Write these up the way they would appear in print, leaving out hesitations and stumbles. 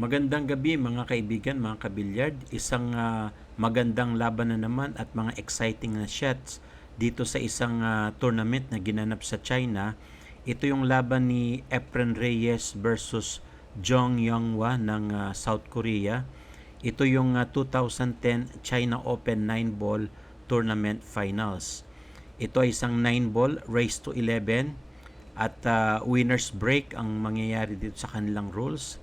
Magandang gabi mga kaibigan, mga kabilyard. Isang magandang laban na naman at mga exciting na shots dito sa isang tournament na ginanap sa China. Ito yung laban ni Efren Reyes versus Jong Young-hwa ng South Korea. Ito yung 2010 China Open 9-ball tournament finals. Ito ay isang 9-ball race to 11 at winner's break ang mangyayari dito sa kanilang rules.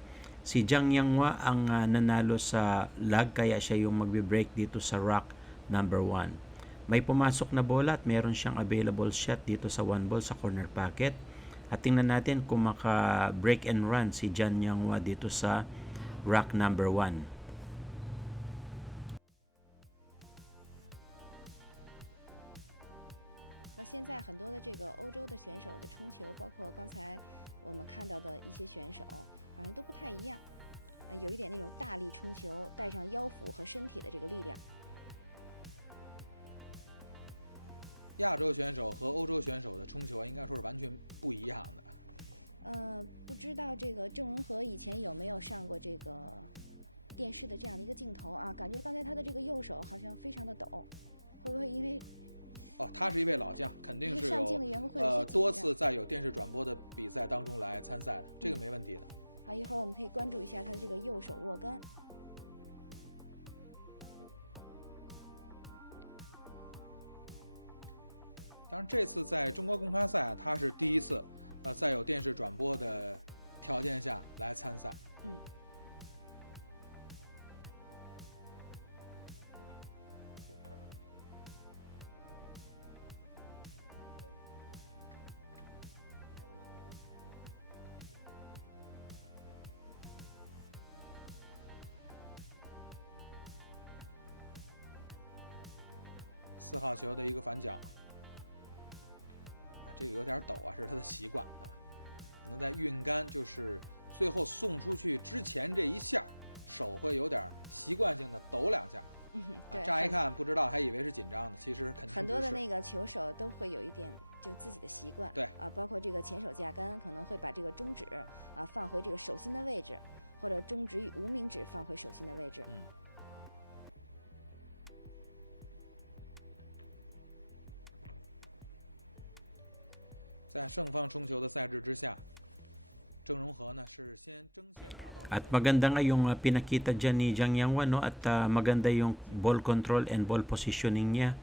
Si Jang Young-hwa ang nanalo sa lag kaya siya yung magbe-break dito sa rock number 1. May pumasok na bola at meron siyang available shot dito sa 1 ball sa corner pocket. At tingnan natin kung maka-break and run si Jang Young-hwa dito sa rock number 1. 和现在很多的这个欧洲的选手的冲球，包括刚才我们看到的一些选手，好像都不太一样，有一点那种大力冲球，带上腰腹和身体的这个力量。亚洲选手和欧洲选手的冲球应该说是完全不一样的。不知道这个郑容和以前有没有上过这个电视的这样的一个镜头啊？感觉刚才他的这个右手好像非常的抖，会不会因为？哦，他是一位老将，肯定是有多次在有电视转播的比赛当中来参赛的，这个没问题的。好，一会儿我们可以关注一下他的这个右手握杆。当然，这次在中国公开赛他是第一次，在有电视转播的条件下来参赛。4号球的一个反脚，这个有点抖啊，是他的习惯啊。可能在运杆，就是最后送出去之前这一下，手会有点习惯性的抖2下。对，乍一看不知道，还以为是紧张的，其实肯定不是。很多的那个球手都会有一点就自己的习惯。对包括这个前手架杆可能会把这个中指放回这个手心的位置，或者中指与无名指放回手心的位置。在胜方冲球的赛制之下，郑容和呢是先争先拿到。 At maganda nga yung pinakita dyan ni Jang Young-hwa, no? At maganda yung ball control and ball positioning niya.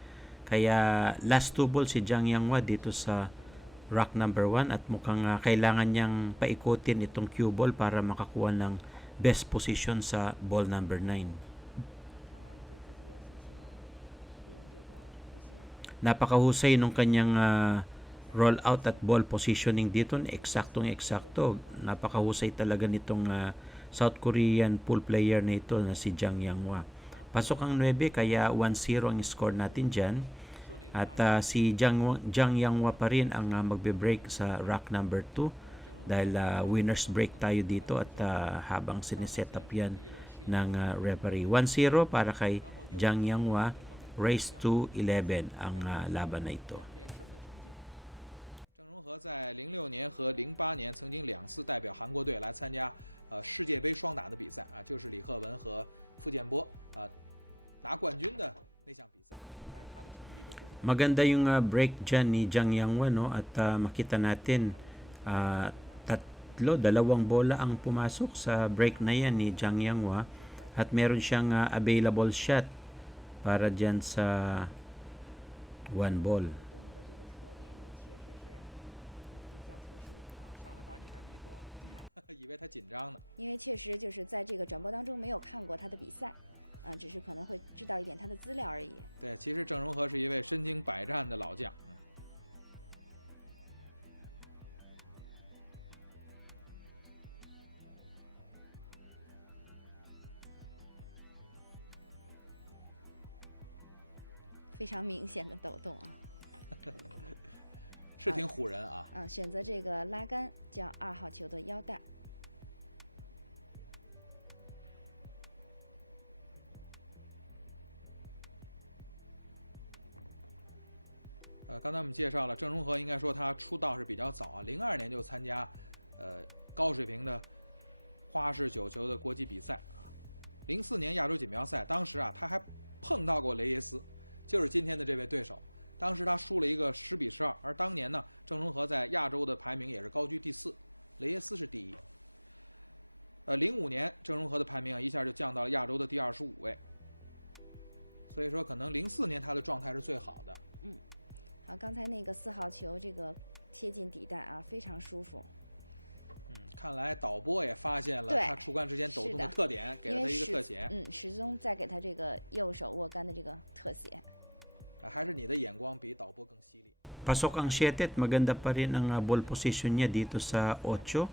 Kaya last 2 balls si Jang Young-hwa dito sa rock number 1 at mukhang kailangan niyang paikutin itong cue ball para makakuha ng best position sa ball number 9. Napakahusay nung kanyang roll out at ball positioning dito, eksaktong-eksakto. Napakahusay talaga nitong South Korean pool player na ito na si Jang Young-hwa. Pasok ang 9 kaya 1-0 ang score natin dyan. At si Jang Young-hwa pa rin ang magbe-break sa rack number 2 dahil winner's break tayo dito at habang siniset up yan ng referee. 1-0 para kay Jang Young-hwa, race to 11 ang laban na ito. 郑容和在06年和08年曾经2次代表韩国队来参加世界杯双打的比赛啊，就是李鹤文和傅建波拿冠军的那项比赛。Maganda yung break dyan ni Jang Young-hwa, no? At makita natin dalawang bola ang pumasok sa break na yan ni Jang Young-hwa at meron siyang available shot para dyan sa 1 ball. 以为他紧张呢，因为确实就是在这个转播当中没有看过他的比赛，只是可能会知道一点他的资料而已。对，其实郑容和是一位身经百战的老将。非常明显的抖动啊，是挺唬人啊。选择这个拉杆叫2号球的腰带。刚才我们介绍了郑容和，应该说他出道是比较早啊，02年就参加高水平的花式9球的国际比赛啊。04年亚洲锦标赛，当时啊他还碰到过雷耶斯，就是今天的这位对手。当时他输了一个10-12，而当年呢，郑容和在亚洲的排名也是高居第4，雷耶斯是第1。05年郑容和的排名啊一下就降到了亚洲的第25位，所以说可能04年他的状态是最好的。好，刚才那个4号球这个贴近底带啊，非常舒服。看来导播也发现了对他出杆之间抖动的是的特点，给了他一个特写。始终在给他这个右手握杆的这个特写。还是你的眼光比导播更犀利。 Pasok ang 7 at maganda pa rin ang ball position niya dito sa 8.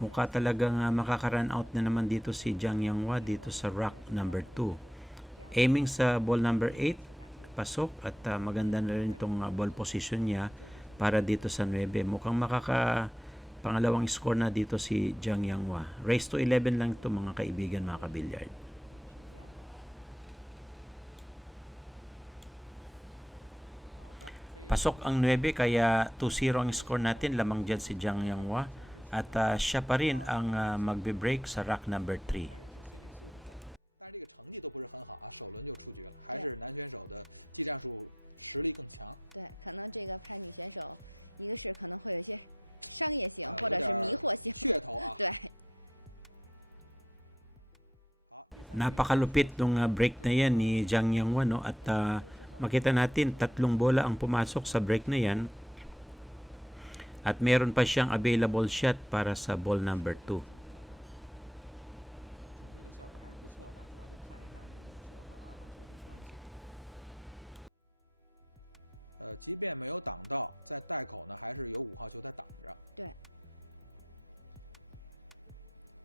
Mukha talagang makaka-run out na naman dito si Jiang Yanghua dito sa rack number 2. Aiming sa ball number 8, pasok at maganda na rin itong ball position niya para dito sa 9. Mukhang pangalawang score na dito si Jiang Yanghua. Race to 11 lang ito mga kaibigan, mga kabilyard. Pasok ang 9 kaya 2-0 ang score natin, lamang dyan si Jiang Yanghua at siya pa rin ang magbe-break sa rack number 3. 但是这个成绩都不是很好啊，首轮就出局了，还是男选手的技战术实力更强。对，可能这个派女选手，一个是可能会有一些商业性，啊或者是迷惑性，噱头啊。对。 Napakalupit nung break na yan ni Jiang Yanghua, no? At makita natin 3 bola ang pumasok sa break na yan at meron pa siyang available shot para sa ball number 2. 即便没有挡到，在袋口呢还是有5号球在挡着。对。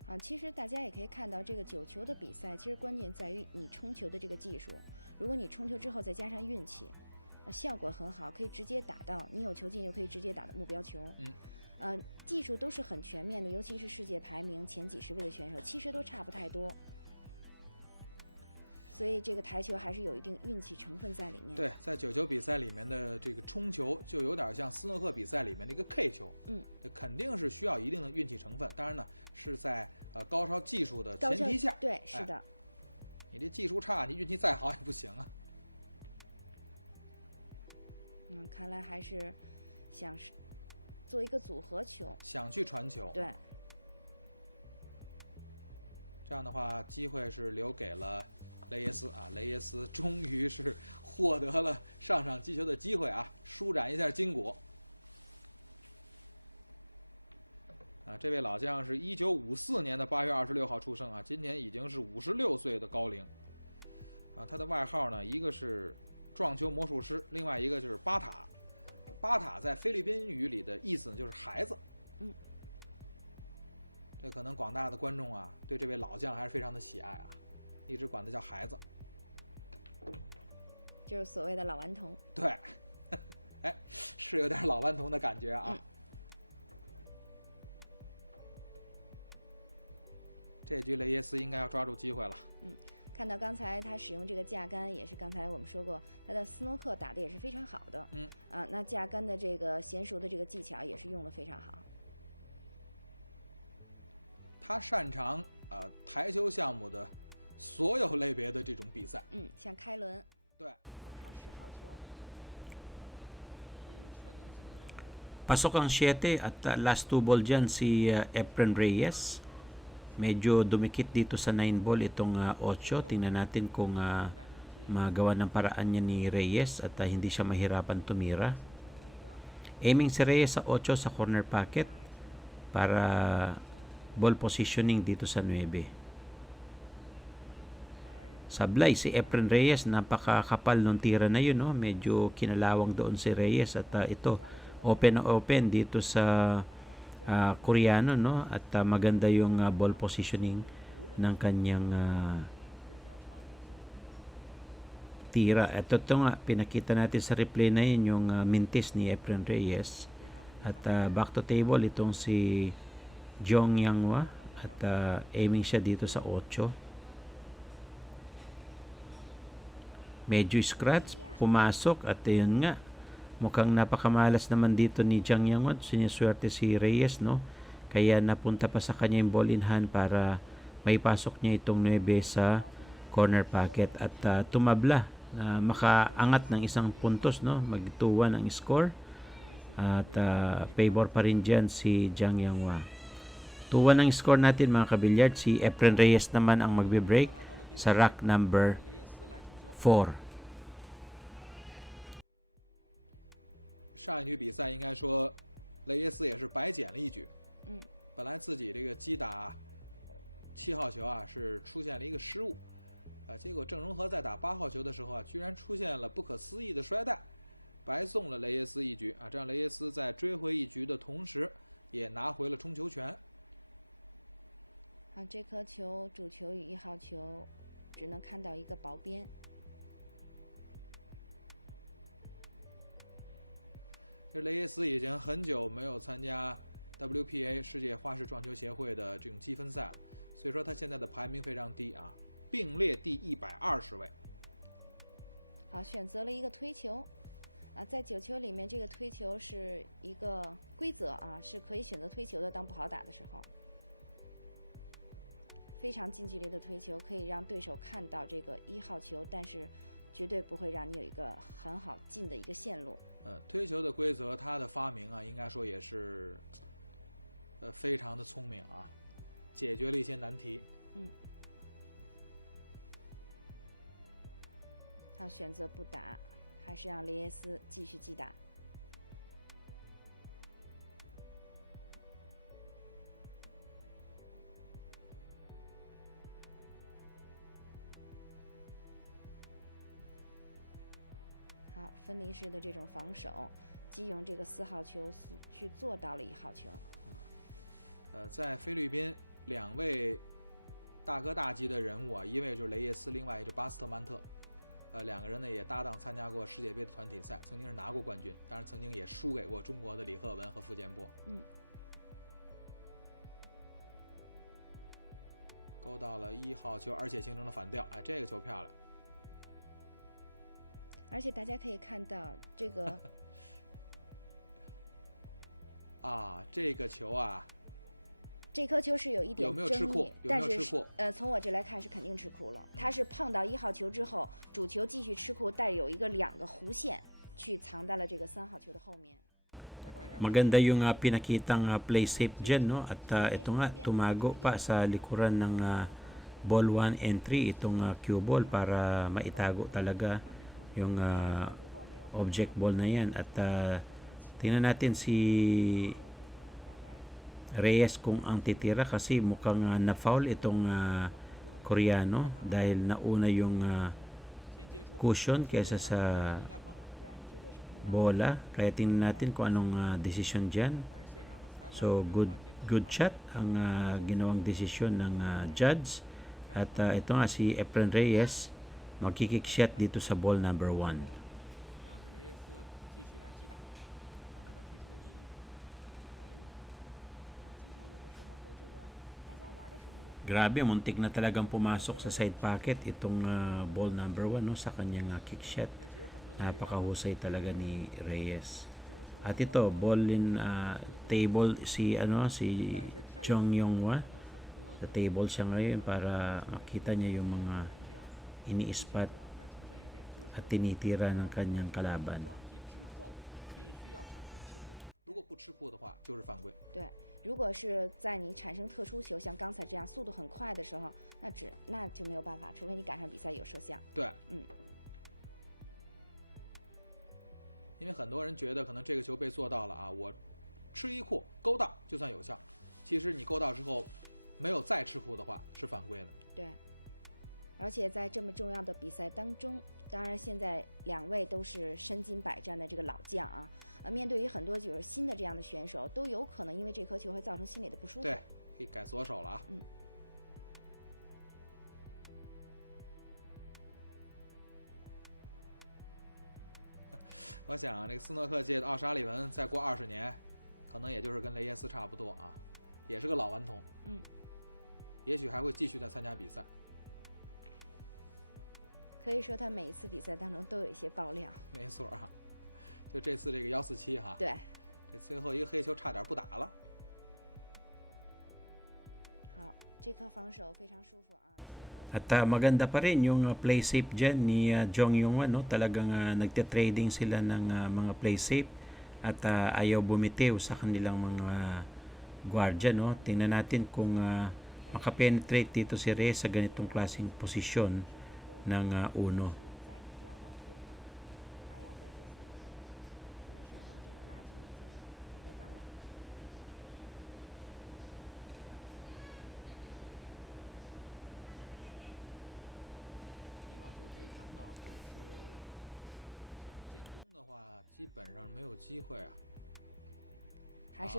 啊，其实大家也可以看到，这个9球的比赛，其实关键在于你冲球的这个技术。如果你冲球之后再加上运气，效果很好，可以直接打到，你有球进又可以直接打到目标球。技术都是很全面的，尤其是世界排名前几10位的选手，其实都差不太多。所以这个台球还是有一定运气成分在里面。对，在9球比赛里面的这个冲球就有点像斯诺克比赛里面的一个 K 球，这肯定是需要一定的运气成分。当然呢，是在高超技术的前提下。对，是的。你这技术差，你运气再好也不行啊。看来还是想做一个组合球，想去传球。对。这样的话，机会是留给了雷耶斯啊！雷耶斯终于是获得了上场击球的机会啊，舒展一下筋骨。这位老将是1954年的8月26号出生啊，今年已经是56岁的高龄啊。他的外号呢，一个是撞球魔术师，另外一个就是巴塔。巴塔在菲律宾语里的意思就是孩子。这可能广大的观众啊，对这位老将还是非常的喜爱啊，一直管他叫孩子。就是所谓的老顽童。对，哎，是有点老顽童的感觉啊。这局雷耶斯应该要抓住机会了。看到刚才他使用这个架杆，也是刚才我们说过，他的斯诺克打的也是非常好的。那架杆的这个娴熟的这个技巧也是用的非常好。他擅长台球项目的所有类别的这种比赛。像开轮。对。Pasok ang 7 at last 2 ball dyan si Efren Reyes. Medyo dumikit dito sa 9 ball itong 8. Tingnan natin kung magawa ng paraan niya ni Reyes at hindi siya mahirapan tumira. Aiming si Reyes sa 8 sa corner pocket para ball positioning dito sa 9. Sablay si Efren Reyes, napakakapal nung tira na yun, no? Medyo kinalawang doon si Reyes at ito open na open dito sa Koreano, no? At maganda yung ball positioning ng kanyang tira. At ito nga, pinakita natin sa replay na yun yung mintis ni Efren Reyes. At back to table itong si Jiang Yanghua at aiming siya dito sa 8. Medyo scratch, pumasok at yun nga, mukhang napakamalas naman dito ni Jiang Yanghua. Siniswerte si Reyes, no? Kaya napunta pa sa kanya yung ball in hand para maipasok niya itong 9 sa corner pocket at tumabla na makaangat ng isang puntos, no? Mag 2-1 ang score at favor pa rin dyan si Zhang Yanghua. 2-1 ang score natin mga kabilyard. Si Efren Reyes naman ang magbe-break sa rack number 4. 上一局比赛应该说雷耶斯也是白捡了一局。本来自己这个击打7号球啊是出现了一个失误，结果郑容和在打8号球的时候啊，居然出现了不可思议的摔带，白送了雷耶斯一局啊！这样雷耶斯在追回一局的同时，也拿回了冲球权。这颗球主球与1号球只能看到一个薄边。这雷耶斯已经很久没有参加 WPA 世界花式撞球协会的这种积分赛了，所以说他现在的排名非常低啊，并列第120位。好，选择了一个推球在9球里面，这个推球是一个规则是可以选择推球的。当不好打的时候，非常近距离的推球可以让对手看到这个1号球，但是绝对不会让你有一个很好进的一个线路。推球的规则，它的发明应该说也是非常的聪明啊，解决了一些难题。好，选择不打，还是让雷耶斯继续击打。好，分离式的这种防守，既用这个4号球去做到了1号球。在菲律宾2位大哥大级的人物啊，一位就是雷耶斯，另外一个巴斯特曼特。2个人呢也搭档参加过世界杯的团体赛，曾经是拿过冠军，当然曾经也输给过中国的李鹤文和傅建波。勾到了1号球，而且形成了反吊，这个球漂亮。而且大家可以看到这个这个球这颗球是有一点有没有吃库？但是从我这来看是肯定吃库了。它是碰到1号球之后，主球继续吃库，带有2个弧线去藏在了这个3号球的后面。Maganda yung pinakitang play safe dyan, no? At ito nga, tumago pa sa likuran ng ball 1 entry itong cue ball para maitago talaga yung object ball na yan. At tingnan natin si Reyes kung ang titira kasi mukhang na-foul itong Koreano dahil nauna yung cushion kaysa sa bola. Kaya tingnan natin kung anong desisyon dyan. So good shot ang ginawang desisyon ng judge. At ito nga si Efren Reyes magkikick shot dito sa ball number 1. Grabe, muntik na talagang pumasok sa side pocket itong ball number 1, no, sa kanyang kick shot. Napakahusay talaga ni Reyes. At ito, ball in table si Chong Yonghua. Sa table siya ngayon para makita niya yung mga ini-spot at tinitira ng kanyang kalaban. 如果不吃库的话，就是犯规。对。如果是在你产生特殊球，像刚才这样速度很快的时候，那就没有办法，除非你赶上比赛有摄像。对，因为很多人觉得可能这个球被做到了我吃一库勾到就算有效，其实你勾到之后没有再吃库的话是犯规的。对，而且在这么重要的比赛当中，当然现在2位都是身经百战的这个老将面对于很多就是新的这样的选手，都有可能因为这颗球会造成心理的不舒服。对，可以改左手了我想这个斯诺克界的奥沙利文再过20年，可能也就是跟雷耶斯差不多也是个老顽童。也许还会继续的参加比赛。可以说他每一次比赛当中都有一些爆料。没错就这次这个147对，这最后一个黑球差点不打了。好，这颗防守非常舒服啊。 At maganda pa rin yung play safe dyan ni Jong Yong-wan, no? Talagang nagte-trading sila ng mga play safe at ayaw bumitiw sa kanilang mga guardia, no? Tingnan natin kung makapenetrate dito si Reyes sa ganitong klaseng posisyon ng uno.话基本上没有机会啊。还是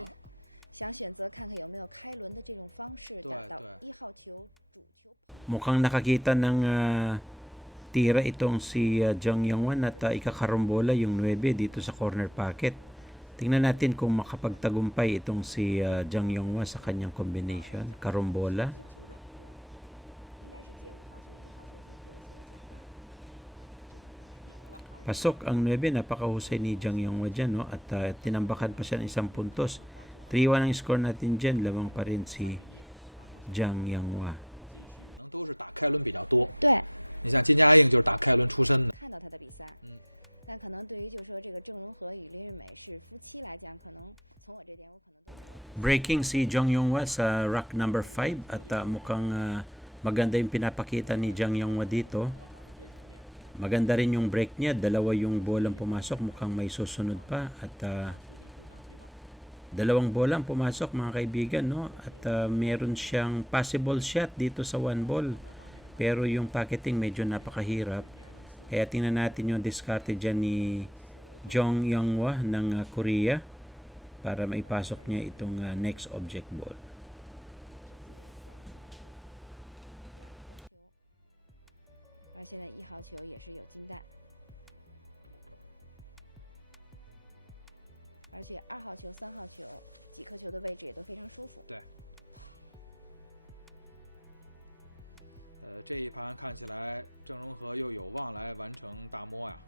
想选择看看有没有开轮的这种方式打到1号球主球。 Mukhang nakakita ng tira itong si Jong Yong-wan at ikakarombola yung 9 dito sa corner pocket. Tingnan natin kung makapagtagumpay itong si Jong Yong-wan sa kanyang combination. Karombola. Pasok ang 9, napakahusay ni Jang Yong-hwa dyan, no? At tinambakan pa siya ng isang puntos. 3-1 ang score natin dyan, lamang pa rin si Jang Yong-hwa. 都是打开轮比较多。对，你像金佳映就是打开轮出身的。看到他的比赛，但可能对于就是说这个郑容和与林日美是夫妻来讲，可能从我这点我可能都。 Breaking si Jong Yong-hwa sa rack number 5 at mukhang maganda yung pinapakita ni Jang Yong-hwa dito. Maganda rin yung break niya, dalawa yung bolang pumasok, mukhang may susunod pa at dalawang bolang pumasok mga kaibigan, no? At meron siyang possible shot dito sa one ball, pero yung pocketing medyo napakahirap, kaya tingnan natin yung discarded dyan ni Jong Yong-hwa ng Korea para maipasok niya itong next object ball. 而现在1号球也是有金蛋，而且2号球、3号球几颗球的位置也都非常舒服。对。这一盘看起来郑容和又有望来完成大摸呀。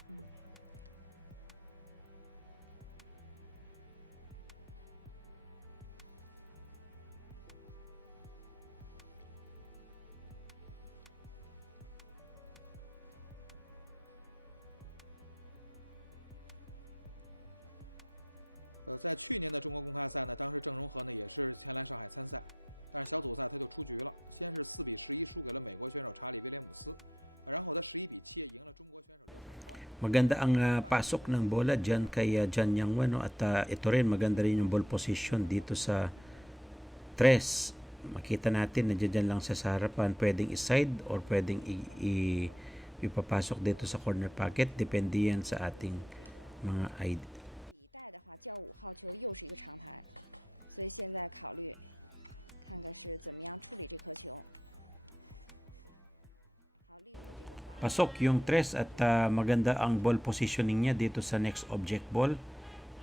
在去年的中国公开赛呢，当时郑容和呢也是前来上海参赛，但是小组赛他就出局了，先是4比11输给了美国选手查理威廉姆斯，然后他11比7赢了中国选手刘海超。 Maganda ang pasok ng bola dyan kay Jang Yong-hwa, no? At ito rin maganda rin yung ball position dito sa 3. Makita natin na dyan lang sa harapan, pwedeng i-side or pwedeng ipapasok dito sa corner pocket, depende yan sa ating mga ID. 的话叫5号球又是一个长台，所以现在考虑看看是怎么样处理这颗球。好，利用了这个。 Pasok yung 3 at maganda ang ball positioning niya dito sa next object ball.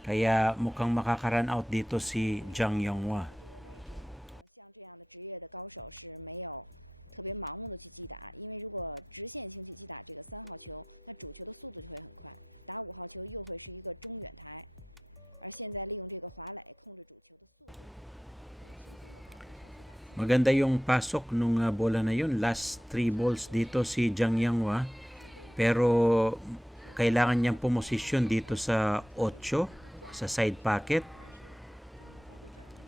Kaya mukhang makaka-run out dito si Jang Yong-hwa. 像这样的职业的高手是没有特别盲目的去击打，因为如果直线性去击打这个3号球，那主球的速度就会很快，打5号球又会是一个中远台。 而现在利用这个滑垒控制主球的速度。 Maganda yung pasok nung bola na yun. Last 3 balls dito si Jang Yong-hwa. Pero kailangan niyang pumosisyon dito sa 8 sa side pocket.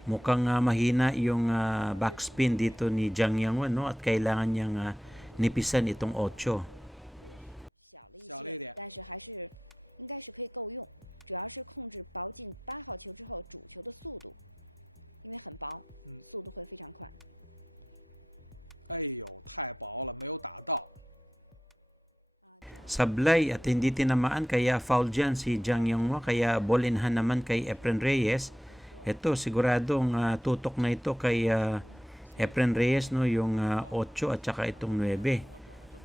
Mukhang mahina yung backspin dito ni Jang Yong-hwa, no? At kailangan niyang nipisan itong 8. 小了一些，但是还是应该是可以够用。 主要是控制薄进8号球之后主球的速度，因为很薄，速度会非常快。哎呦，太薄了，没有打到。Sablay at hindi tinamaan kaya foul dyan si Jang Yong-hwa, kaya ball in hand naman kay Efren Reyes. Ito siguradong tutok na ito kay Efren Reyes, no, yung 8 at saka itong 9.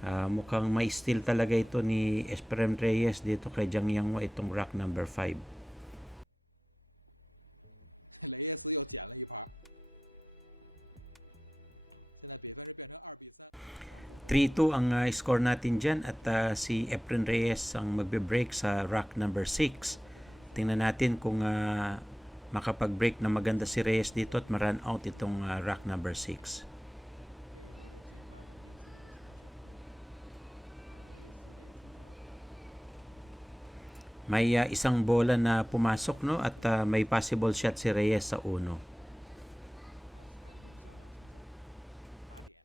Mukhang may steal talaga ito ni Efren Reyes dito kay Jang Yong-hwa, itong rack number 5. 雷耶斯又捡了一盘，现在比分是变成2比3。 3-2 ang score natin dyan at si Efren Reyes ang magbe-break sa rack number 6. Tingnan natin kung makapag-break na maganda si Reyes dito at ma-run out itong rack number 6. May isang bola na pumasok, no, at may possible shot si Reyes sa uno. 打点。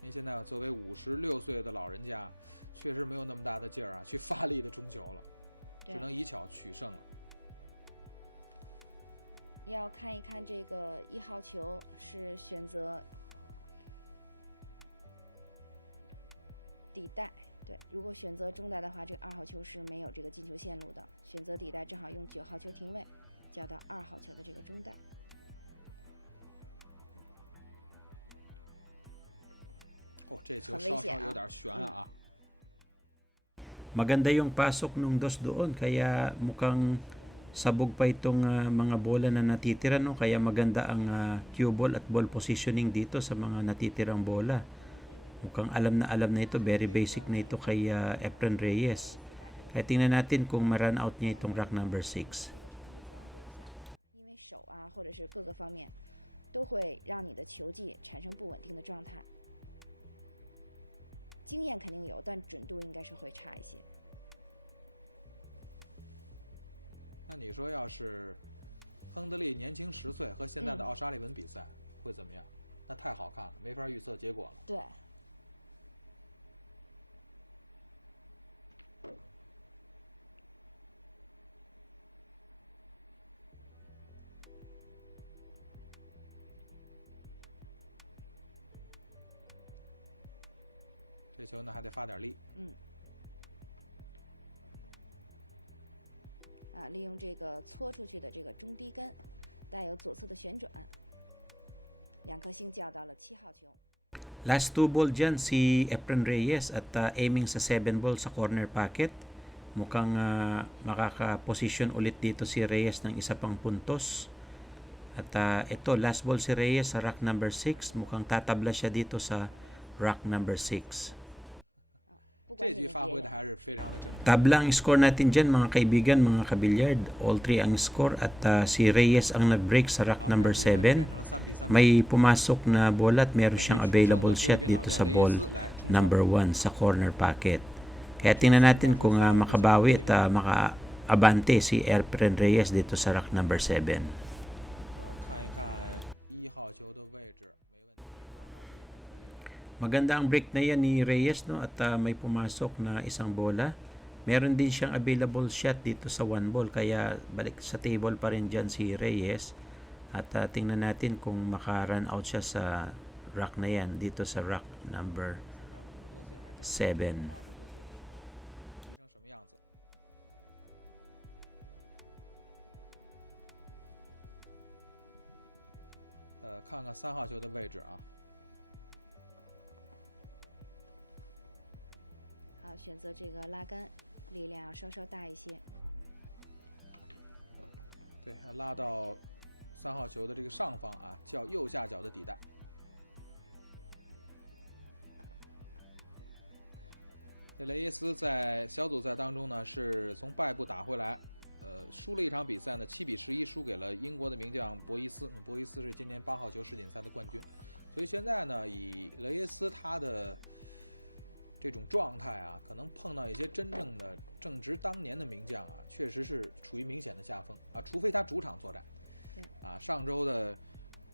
因为现在作为56岁的老人家，确实没有那么大的劲儿啊，去发力的冲球了，只能以巧取胜了。要看一看这个1号球是选择底带，对，如果选择中带的话，这个2号球是没有这个进球线路的。选择底带，正好用9号球停位，交到2号球的这个中带。哦，这球稍稍有点悬了啊。Maganda yung pasok nung dos doon, kaya mukhang sabog pa itong mga bola na natitira, no? Kaya maganda ang cue ball at ball positioning dito sa mga natitirang bola. Mukhang alam na ito, very basic na ito kay Efren Reyes. Kaya tingnan natin kung ma-run out niya itong rack number 6. 因为手啊，或者是各个方面，都会让你的球技产生不稳定的状态。经验肯定有，但准度应该是会差一些。那你说，要是亨德利年轻10岁和现在的奥沙利文比赛会怎么样？那太好看了，没法预测结果了。对。这球呢还得发点力。利用这个搓出去的这个中低跟，带有左侧的旋转，2颗星叫到了7号球。Last 2 ball dyan si Efren Reyes at aiming sa 7 ball sa corner pocket. Mukhang makaka-position ulit dito si Reyes ng isa pang puntos. At ito, last ball si Reyes sa rack number 6. Mukhang tatabla siya dito sa rack number 6. 这局发挥的还是非常的正常。 Tabla ang score natin dyan, mga kaibigan, mga kabilyard. All 3 ang score at si Reyes ang nag-break sa rack number 7. May pumasok na bola at meron siyang available shot dito sa ball number 1 sa corner pocket. Kaya tingnan natin kung makabawi at maka-abante si Efren Reyes dito sa rack number 7. 看一看1号球的位置，没问题。 Maganda ang break na yan ni Reyes, no? At may pumasok na isang bola. Meron din siyang available shot dito sa 1 ball. Kaya balik sa table pa rin dyan si Reyes. At tingnan natin kung maka-run out siya sa rack na yan. Dito sa rack number 7. 成什么样子？看看3号球的位置啊。 好，选择这个拉杆，力量要稍稍大一些。对，要拉到3号球的这个上方啊，较右下角的底带。这雷耶斯在小组赛当中呢，是从败部打回来，输了一场比赛呢，7比11输给了英国的名将博伊斯。博伊斯是今年8号球世锦赛的冠军，所以现在呢，以雷耶斯他的 这种状态啊，可能碰到一些真正的正值当年的名将啊，确实是处于明显的下风啊，除非他主场作战。对啊，上周的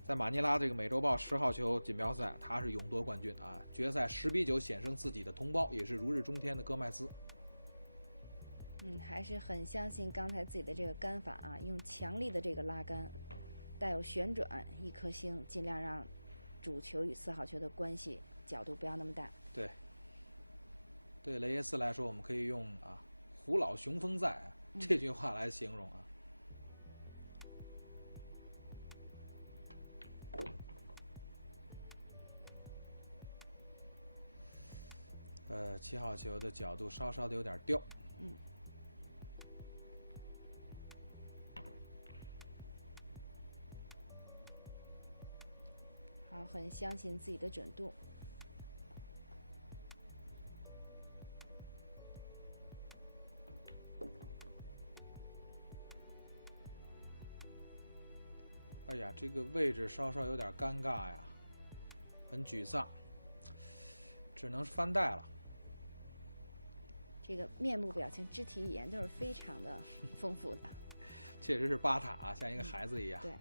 在马尼拉这个美洲豹10号球锦标赛，他是勇夺冠军啊，决赛10比9险胜自己的同胞，也是如日中天的戈麦斯。还是很相信刚才自己的这个杆法啊，用强力的这个拉杆，带有旋转，1颗星，尽量让主球与4号球的关系角度不要那么大。对。 对雷耶斯来说，我们可以用啊“虎老雄风在”这句话来形容啊。7号球的角度稍稍的有点掉。好，很相信自己的准度。这个位置稍稍有点尴尬呀，很沮丧，只能翻带了。这个面部表情、肢体语言都是非常的丰富的。确实是巴塔啊，像一个孩子一样。对。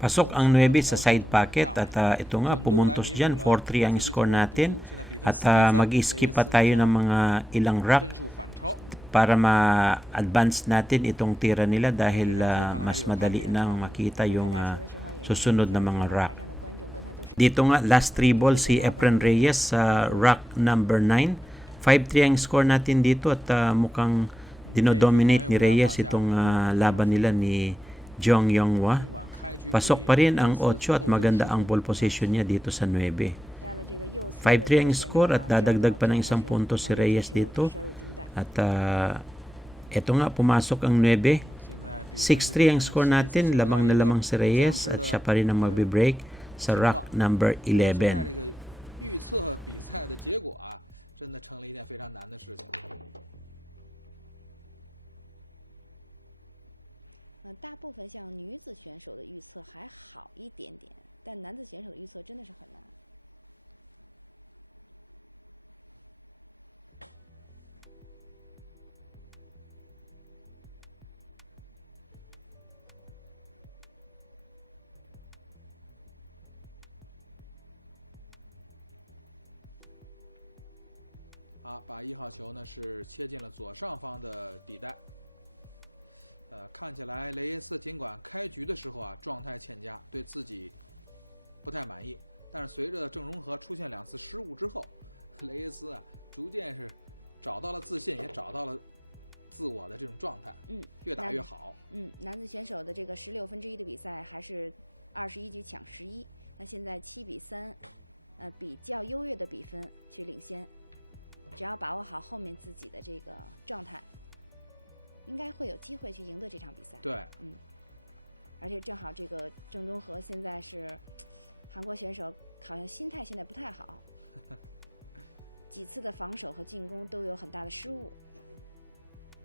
Pasok ang 9 sa side pocket at ito nga pumuntos dyan 4-3 ang score natin at mag-skip pa tayo ng mga ilang rock 分数反超。 para ma-advance natin itong tira nila dahil mas madali nang makita yung susunod na mga rock. Dito nga last 3 ball si Efren Reyes sa rock number 9. 5-3 ang score natin dito at mukhang dinodominate ni Reyes itong laban nila ni Jong Yonghwa. Pasok pa rin ang 8 at maganda ang ball position niya dito sa 9. 5-3 ang score at dadagdag pa ng isang punto si Reyes dito. At eto nga pumasok ang 9. 6-3 ang score natin, lamang na lamang si Reyes at siya pa rin ang magbe-break sa rock number 11. 预测比赛的结果啊，真的成了一件非常难的事情。大部分像女子选手的预测还好一点点，但男子选手的预测真的是很难。把1号球呢是切进了左上方的底袋。看起来雷耶斯尽管开局的时候啊状态欠佳，对自己不太满意，但是随着郑容和出现2次失误之后，雷耶斯啊逐渐是找到了自信，也找到了自我的这种状态，越打越好。男子选手的这个1/16的比赛还是21局抢11，那现在7比3，比较优越的比分去领先，只要把握好后面自己的这个状态，应该会有机会去赢得这场比赛。对，而且正好这个郑中和现在是韩国选手，好像心态现在不太好，几次的防守和进攻都有很大的失误。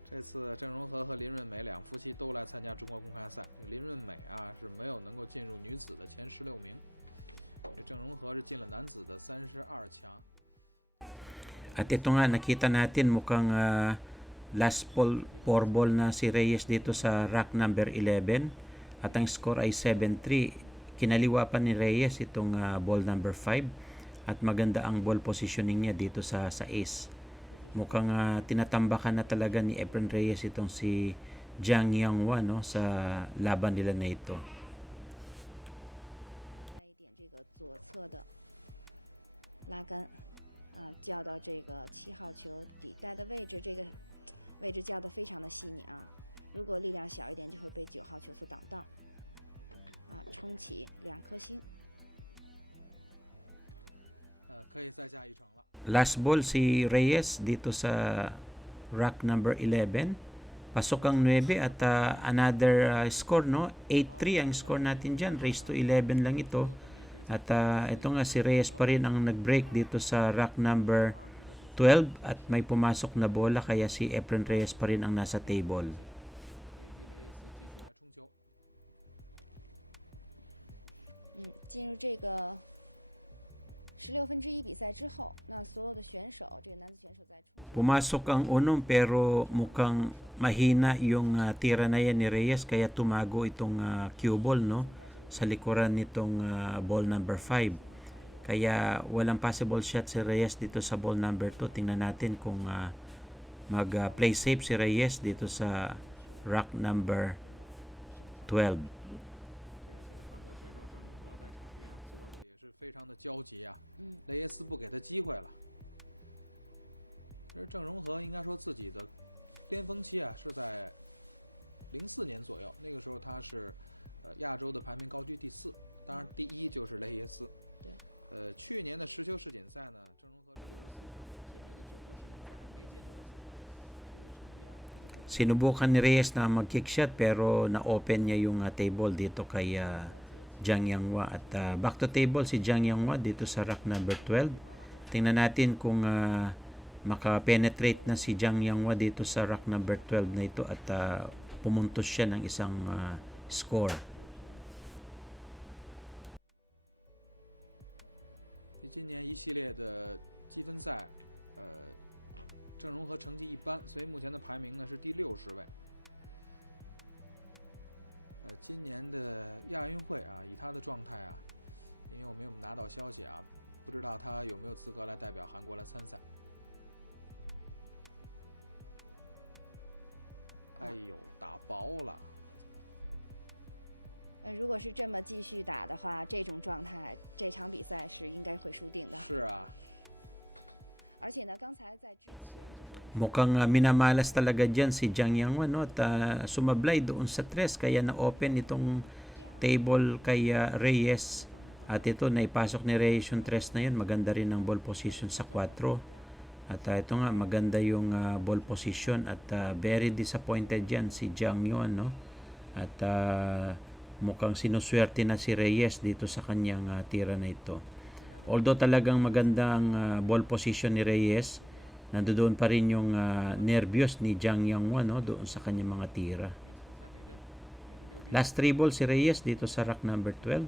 这次郑容和和林润美两夫妻都来参加中国公开赛，林润美啊是没有能够进入女子的前16名，这郑容和是进了男子的32强。At ito nga nakita natin mukhang last ball 4 ball na si Reyes dito sa rack number 11 at ang score ay 7-3. Kinaliwa pa ni Reyes itong ball number 5 at maganda ang ball positioning niya dito sa ace. Mukhang tinatambakan na talaga ni Efren Reyes itong si Jang Yonghwa no sa laban nila na ito. 来一点这个左侧的拉杆叫到这个7号球底袋的位置，这个位置叫得非常的细腻啊。如果力量小一点，就会被9号球所挡到。冲起2颗星。可以再加一城了。 Last ball si Reyes dito sa rack number 11. Pasok ang 9 at another score no. 8-3 ang score natin diyan. Raise to 11 lang ito. At ito nga si Reyes pa rin ang nag-break dito sa rack number 12 at may pumasok na bola kaya si Efren Reyes pa rin ang nasa table. 进入这个1/16比赛之后，那所有的选手，这个男子选手在冲。 Pumasok ang unong pero mukhang mahina yung tira na yan ni Reyes kaya tumago itong cue ball no sa likuran nitong ball number 5. Kaya walang possible shot si Reyes dito sa ball number 2. Tingnan natin kung mag-play safe si Reyes dito sa rack number 12. 也是非常的焦急啊，雷耶斯不给他机会了。其实郑容和应该说自己的巅峰期啊是在04年左右，那个时候他是亚洲的排名高居第4，当然第1就是雷耶斯。对。去年的石球世锦赛呢，郑容和Sinubukan ni Reyes na mag-kick shot pero na-open niya yung table dito kay Jang Yonghwa at back to table si Jang Yonghwa dito sa rack number 12. Tingnan natin kung maka-penetrate na si Jang Yonghwa dito sa rack number 12 na ito at pumuntos siya ng isang score. 今年一系列的积分赛，郑容和成绩一般，所以目前的排名呢是第60位。今年的亚运会啊，以他的状态啊，因为我没有拿到消息啊，不知道他有没有资格来代表韩国来参赛。哎呦，打薄了！如果是这么继续打的话，这种状态，这场比赛是应该会输定的。是啊，而且呢，刚才在之前。 Mukhang minamalas talaga dyan si Jiang Yangwan, no? At sumablay doon sa tres, kaya na-open itong table kay Reyes. At ito, naipasok ni Reyes yung tres na yun. Maganda rin ang ball position sa 4. At ito nga, maganda yung ball position. At very disappointed dyan si Jiang Yuan, no? At mukhang sinuswerte na si Reyes dito sa kanyang tira na ito. Although talagang magandang ball position ni Reyes, nandoon pa rin yung nervyos ni Jiang Yangwan, no, doon sa kanyang mga tira. Last 3 ball si Reyes dito sa rack number 12.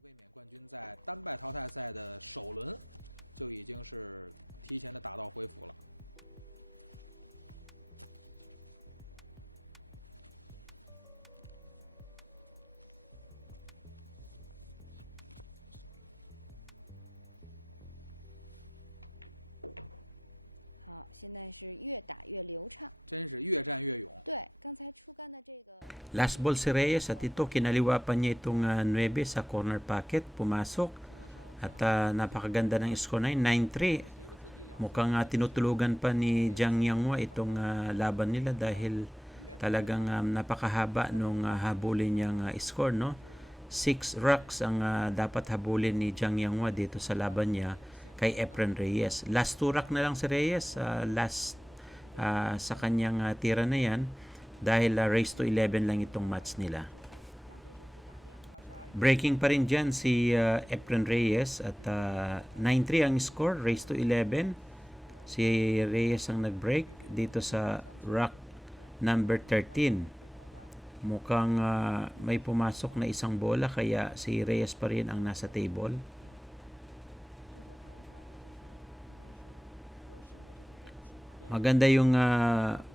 卫冕冠军在单败淘汰赛的首轮就已经是提前的打道回府了。好，现在是越打越流畅。真是越战越勇。对，刚才出杆的这个。 Last ball si Reyes at ito, kinaliwa pa niya itong 9 sa corner pocket, pumasok. At napakaganda ng score 9, 9-3. Mukhang tinutulugan pa ni Jiang Yangwa itong laban nila dahil talagang napakahaba nung habulin niyang score, no? 6 racks ang dapat habulin ni Jiang Yangwa dito sa laban niya kay Efren Reyes. Last 2 rack na lang si Reyes, last sa kanyang tira na yan dahil race to 11 lang itong match nila. Breaking pa rin dyan si Efren Reyes at 9-3 ang score, race to 11. Si Reyes ang nag-break dito sa rack number 13. Mukhang may pumasok na isang bola kaya si Reyes pa rin ang nasa table. Maganda yung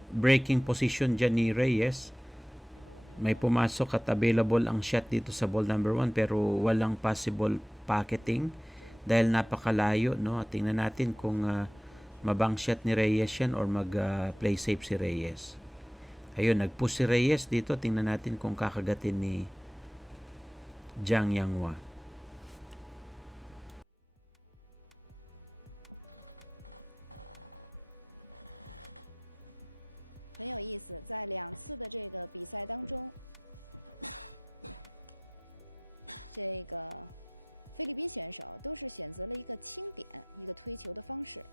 breaking position dyan ni Reyes. May pumasok at available ang shot dito sa ball number 1 pero walang possible pocketing dahil napakalayo, no? Tingnan natin kung mabang shot ni Reyes yan or mag-play safe si Reyes. Ayun, nag-push si Reyes dito. Tingnan natin kung kakagatin ni Jiang Yangwa. 很有意思，在2次的这个比赛当中，这个菲律宾选手都是选择了一个轻点、一个推球的方式。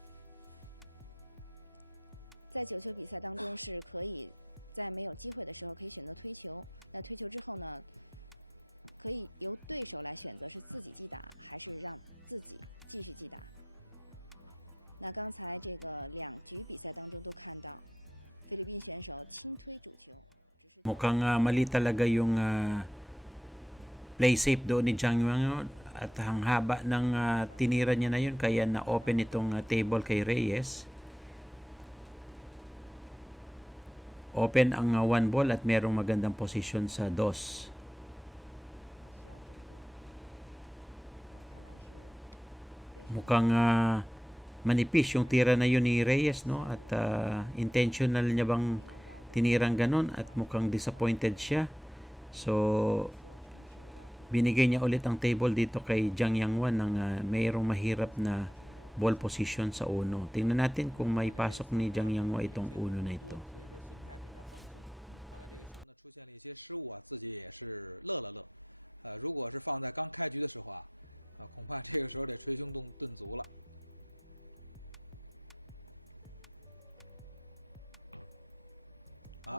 在9球比赛当中，是可以在没有机会的时候可以选择推球。那推球之后呢，可以由对手来选择是自己击打，还是让自己继续击打。那刚才这个2局比赛当中都看到。 菲律宾选手轻推主球， Mukhang mali talaga yung play safe doon ni Jiang Yuan at ang haba ng tinira niya na yun kaya na-open itong table kay Reyes. Open ang 1 ball at merong magandang position sa 2. Mukhang manipis yung tira na yun ni Reyes, no? At intentional niya bang tinirang ganun at mukhang disappointed siya. So binigay niya ulit ang table dito kay Jiang Yangwan ng mayroong mahirap na ball position sa 1. Tingnan natin kung may pasok ni Jiang Yangwan itong 1na ito. 出现了一些失误啊，自己也是乐了乐。如果是放在刚开局的时候啊，恐怕这个时候得捶胸顿足了。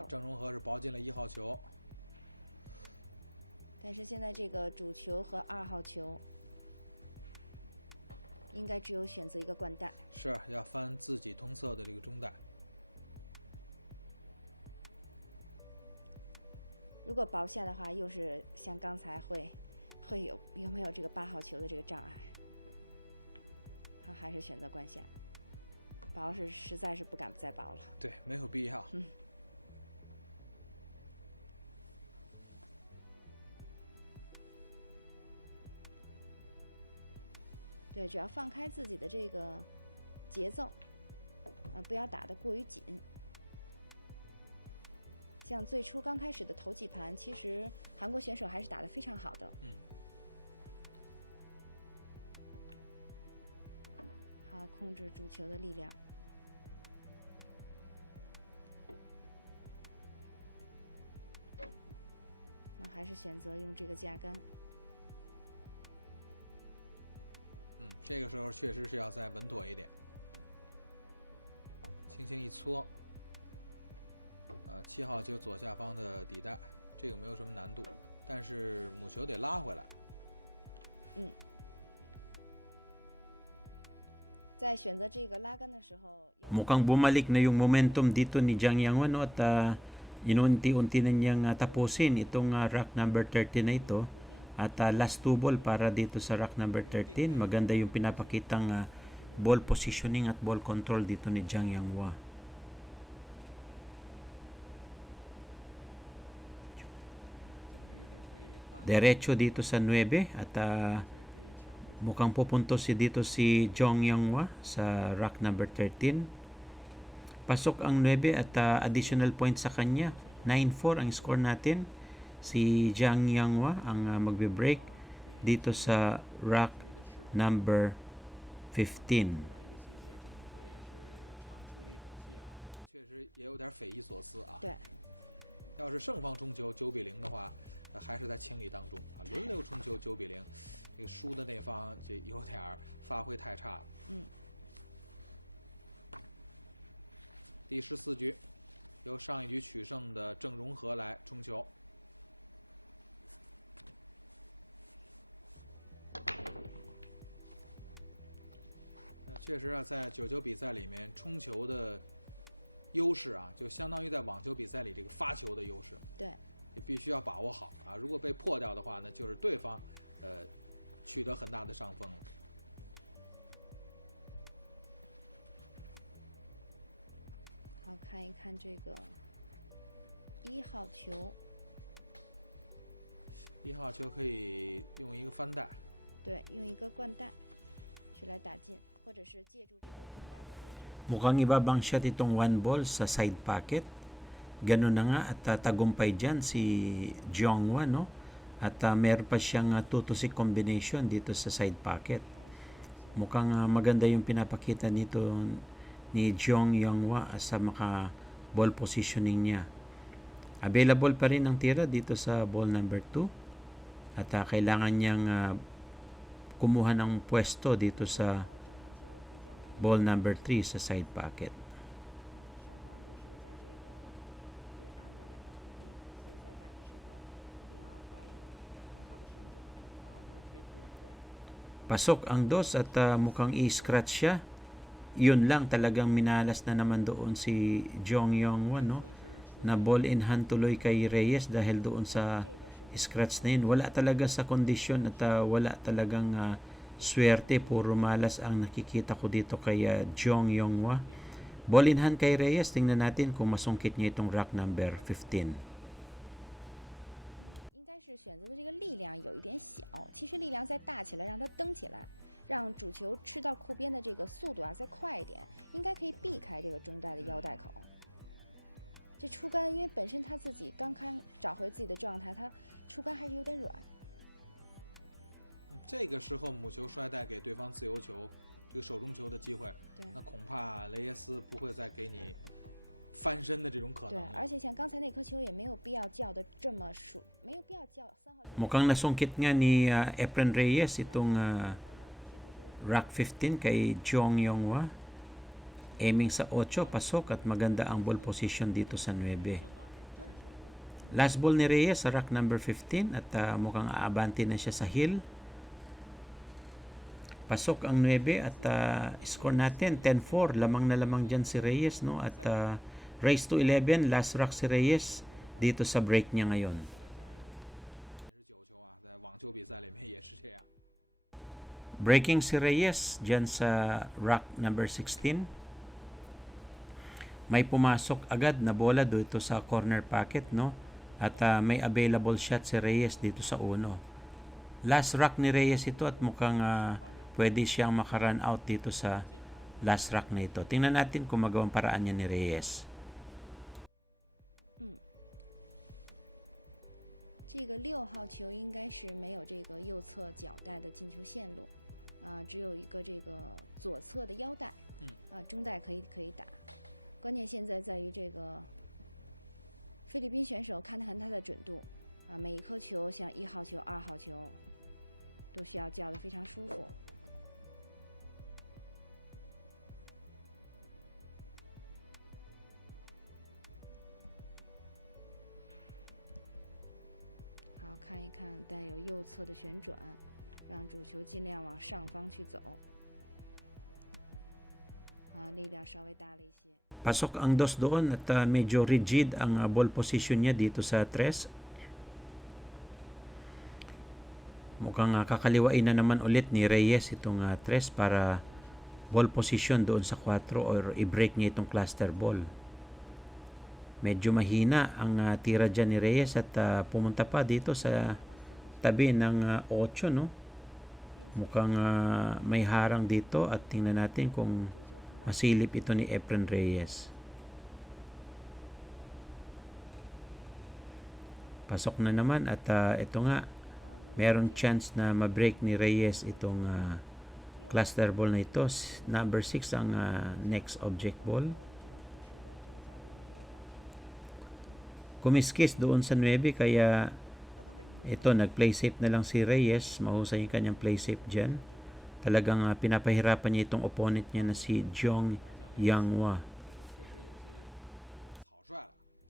郑容和是薄进了1号球，但是现在这个主球和2号球，应该只有选择一个冠带。是要翻自己同侧的这个中带。如果薄下的话，又是像刚才会有没有这个8号球的这个障碍？他还是选择关下，薄是实在是不敢再薄了。对，没有必要。对，只要放开自己的这个节奏，不要打得过于紧。像最初刚开始的头几盘，其实韩国选手还是打得非常好的。好，控制主球的力量。那还是选择用这个架杆。这个时候确实是要再稳妥一点，轻轻一搓。7号球左下方的底带，这个没有什么难度，但是母球得拉回来。在选择这个拉杆的时候， Mukhang bumalik na yung momentum dito ni Jiang Yangwan, no? At inunti-unti na niyang tapusin itong rack number 13 na ito. At last 2 ball para dito sa rack number 13. Maganda yung pinapakitang ball positioning at ball control dito ni Jiang Yanghua. Diretso dito sa 9 at mukhang pupuntos dito si Jong Yanghua sa rack number 13. Pasok ang 9 at additional points sa kanya. 9-4 ang score natin. Si Jiang Yanghua ang magbe-break dito sa rack number 15. 确实也有点匪夷所思啊。对，要是胜方冲球9比0的话，还是在情理当中啊。轮流冲球9比0，这个输的那方这有点发挥太差了。第14局，由上一局取胜的郑容和来冲球。确实啊，在9球比赛里面，冲球的优势啊，就相当于在网球比赛里这个发球的优势。对，也必须要把握好啊！如果被破掉的话呢，就是对方取得很大的上风了。好，看一看这个1号球。1号球可以用一个翻带，对，用一个冠带去来打进，或者是借助这个。 Mukhang ibabang shot itong 1 ball sa side pocket. Ganun na nga at tagumpay dyan si Jianghua, no? At meron pa siyang 2-6 combination dito sa side pocket. Mukhang maganda yung pinapakita nito ni Jiang Yanghua sa maka ball positioning niya. Available pa rin ang tira dito sa ball number 2 at kailangan niyang kumuha ng pwesto dito sa ball number 3 sa side pocket. Pasok ang 2 at mukhang i-scratch siya. Yun lang, talagang minalas na naman doon si Jong Yanghua, no? Na ball in hand tuloy kay Reyes dahil doon sa scratch na yun. Wala talaga sa kondisyon at wala talagang swerte, puro malas ang nakikita ko dito kay Jong Yanghua. Ball in hand kay Reyes, tingnan natin kung masungkit niya itong rack number 15. 应该是选择的这个力量有一点小，其实力量再大起来，让它蹬起来，让主球吃到库边的这个速度再快一点，应该可以避开这个中带的腰带口。这出杆，因为本身他自己刚刚找回自己的状态，他出杆还是有点软。 这个时候母球摔带给对方自由球，这个手中球的机会，那恐怕雷耶斯不会再给你翻身的这种可能。对，而且像刚才那颗球也没有必要叫的这么熟，没有必要叫3号。 Mukhang nasungkit nga ni Efren Reyes itong rack 15 kay Jong Yanghua. Aiming sa 8, pasok at maganda ang ball position dito sa 9. Last ball ni Reyes sa rack number 15 at mukhang aabante na siya sa hill. Pasok ang 9 at score natin 10-4. Lamang na lamang dyan si Reyes, no? At race to 11, last rack si Reyes dito sa break niya ngayon. 网球比赛里面也是这样。 Breaking si Reyes dyan sa rack number 16. May pumasok agad na bola dito sa corner pocket, no? At may available shot si Reyes dito sa uno. Last rack ni Reyes ito at mukhang pwede siyang makarun out dito sa last rack na ito. Tingnan natin kung magawang paraan niya ni Reyes. 这个6号球应该是没有这个右侧脚带的进球线路，只有一个这个左侧的腰带，中带可以打。关键现在在于这个菲律宾选手看他的准度，每一颗球像1号球、2号球都需要叫得非常舒服。好，看一看带有右侧的旋转，让主球尽量往上方去走。力量稍微大了一些。 Pasok ang dos doon at medyo rigid ang ball position niya dito sa tres. Mukhang kakaliwain na naman ulit ni Reyes itong tres para ball position doon sa 4 or i-break niya itong cluster ball. Medyo mahina ang tira dyan ni Reyes at pumunta pa dito sa tabi ng 8, no? Mukhang may harang dito at tingnan natin kung masilip ito ni Efren Reyes. Pasok na naman at ito nga, meron chance na ma-break ni Reyes itong cluster ball na ito. Number 6 ang next object ball. Kumiskis doon sa 9 kaya ito nag-play safe na lang si Reyes. Mahusay yung kanyang play safe dyan. Talagang pinapahirapan niya itong opponent niya na si Zhong Yanghua. 草率了，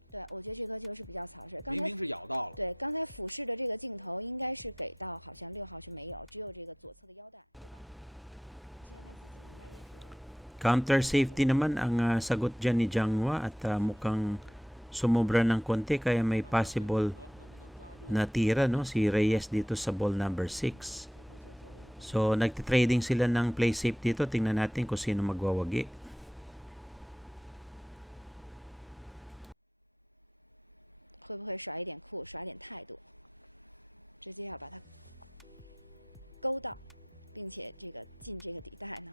对，我觉得这颗球是比较草率。刚才明明是咬到了。对，刚才俯视的这个镜头应该是给到，好像6号是没有，只有这个左侧的腰带。 Counter safety naman ang sagot dyan ni Yanghua at mukhang sumobra ng konti kaya may possible na tira, no, si Reyes dito sa ball number 6. So nagtitrading sila ng play safe dito. Tingnan natin kung sino magwawagi.会不会耍一点酷，耍一点态度，直接要把它勾到，并且这个进这个底带呢？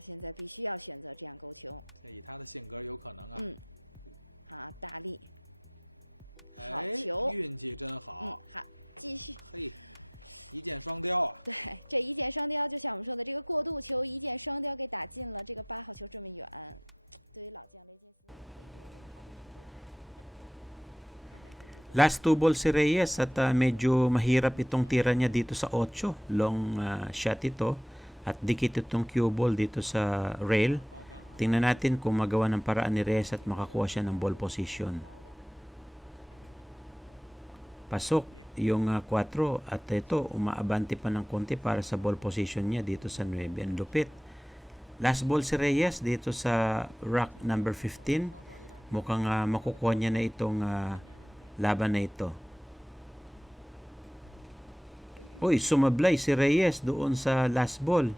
现在必须要选择这样勾球。这以他的性格，有可能啊。大力，好球，运气真好。好，继续。嘿，一箭双雕啊！对，这一箭双雕，就像我们说的，这个过渡球一箭双雕给打进了。这个8号球这么远，对于老将雷杰斯。 Last 2 ball si Reyes at medyo mahirap itong tira niya dito sa 8. Long shot ito at dikit itong cue ball dito sa rail. Tingnan natin kung magawa ng paraan ni Reyes at makakuha siya ng ball position. Pasok yung 4 at ito umaabante pa ng konti para sa ball position niya dito sa 9. Ang lupit. Last ball si Reyes dito sa rack number 15. Mukhang makukuha niya na itong laban na ito. Uy, sumablay si Reyes doon sa last ball.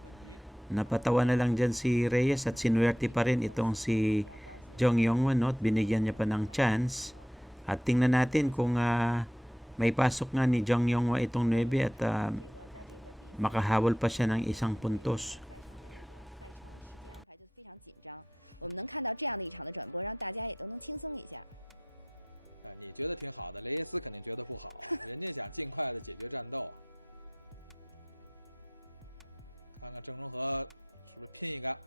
Napatawa na lang dyan si Reyes at sinuwerte pa rin itong si Zhong Yanghua, no? Binigyan niya pa ng chance. At tingnan natin kung may pasok nga ni Zhong Yanghua itong 9 at makahabol pa siya ng 1 puntos. 非常紧张，我们能看到这样的一场的转播，让大家也都能轻松一下。 你觉得挺好的，雷耶斯肯定觉得不好，人家想尽快的解决战斗啊。看看郑中和是不是拼一个，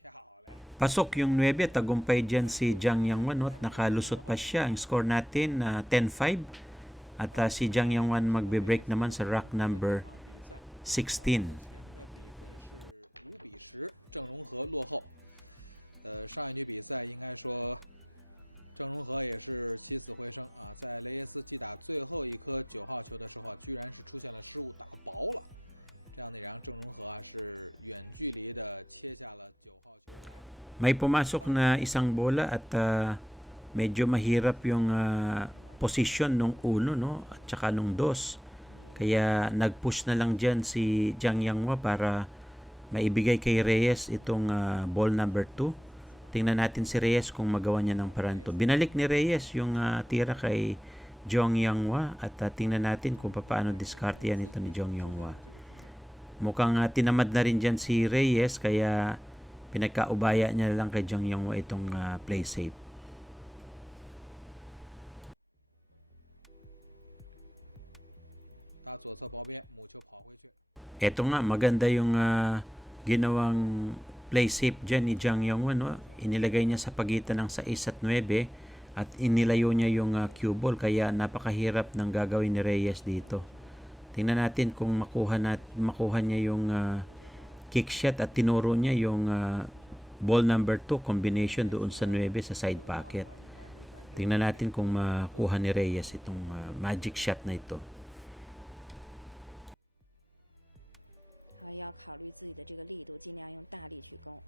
漂亮。 Pasok yung 9, tagumpay dyan si Zhang Yanghua, no? Nakalusot pa siya. Ang score natin 10-5 at si Zhang Yanghua magbe-break naman sa rack number 16. 5-10，郑容和落后。上一局比赛应该说。 郑容和也是起死回生啊！在雷耶斯击打最后一颗9号球的时候，居然是出现了失误，打薄了。这样的让郑容和是远距离的切下了9号球台。 May pumasok na isang bola at medyo mahirap yung posisyon nung 1 no at saka nung 2. Kaya nag-push na lang diyan si Jiang Yanghua para maibigay kay Reyes itong ball number 2. Tingnan natin si Reyes kung magawa niya ng paraan to. Binalik ni Reyes yung tira kay Jiang Yanghua at tingnan natin kung paano diskarte yan ito ni Jiang Yanghua. Mukhang tinamad na rin dyan si Reyes kaya pinagkaubaya niya lang kay Jiang Yanghua itong play safe. Eto nga, maganda yung ginawang play safe dyan ni Jiang Yanghua. No? Inilagay niya sa pagitan ng 6 at 9 at inilayo niya yung cue ball kaya napakahirap ng gagawin ni Reyes dito. Tingnan natin kung makuha niya yung kick shot at tinuro niya yung ball number 2 combination doon sa 9 sa side pocket. Tingnan natin kung makuha ni Reyes itong magic shot na ito. 要考虑自己的这个力度，尽量用大力去勾。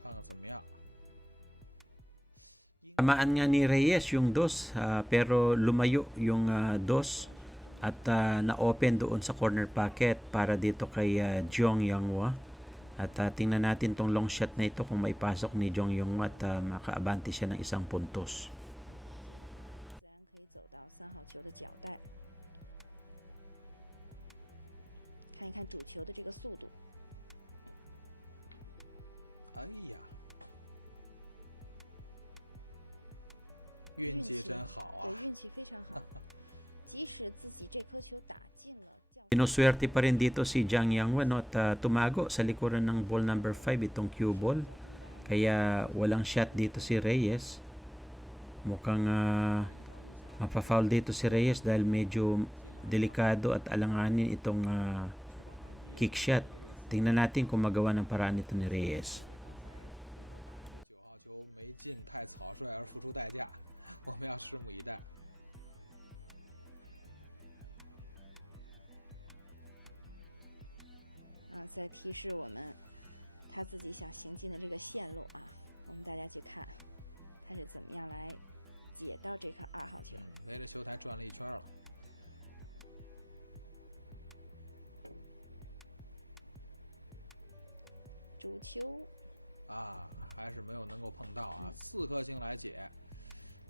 看看怎么样。 Tamaan nga ni Reyes yung 2 pero lumayo yung 2 at na-open doon sa corner pocket para dito kay Jiang Yanghua. At tingnan natin tong long shot na ito kung maipasok ni Jiang Yanghua at makaabante siya ng 1 puntos. 自然可以走到3号球的脚带，看一看主球的这个速度。 哎呀，运气真好啊！对，运气非常好。即使自己这颗球打进了， Pinuswerte pa rin dito si Jiang Yanghua no, at tumago sa likuran ng ball number 5 itong cue ball. Kaya walang shot dito si Reyes. Mukhang mapafoul dito si Reyes dahil medyo delikado at alanganin itong kick shot. Tingnan natin kung magawa ng paraan ito ni Reyes. 9号球没进，太草率而付出代价，我们要拭目以待。 在提示我们他自己想行进的这个线路啊，我们大家去看他是怎么样来解到这颗2号球。围着球台转了一圈了。主球啊，还是没有能够碰到啊，4颗星来解，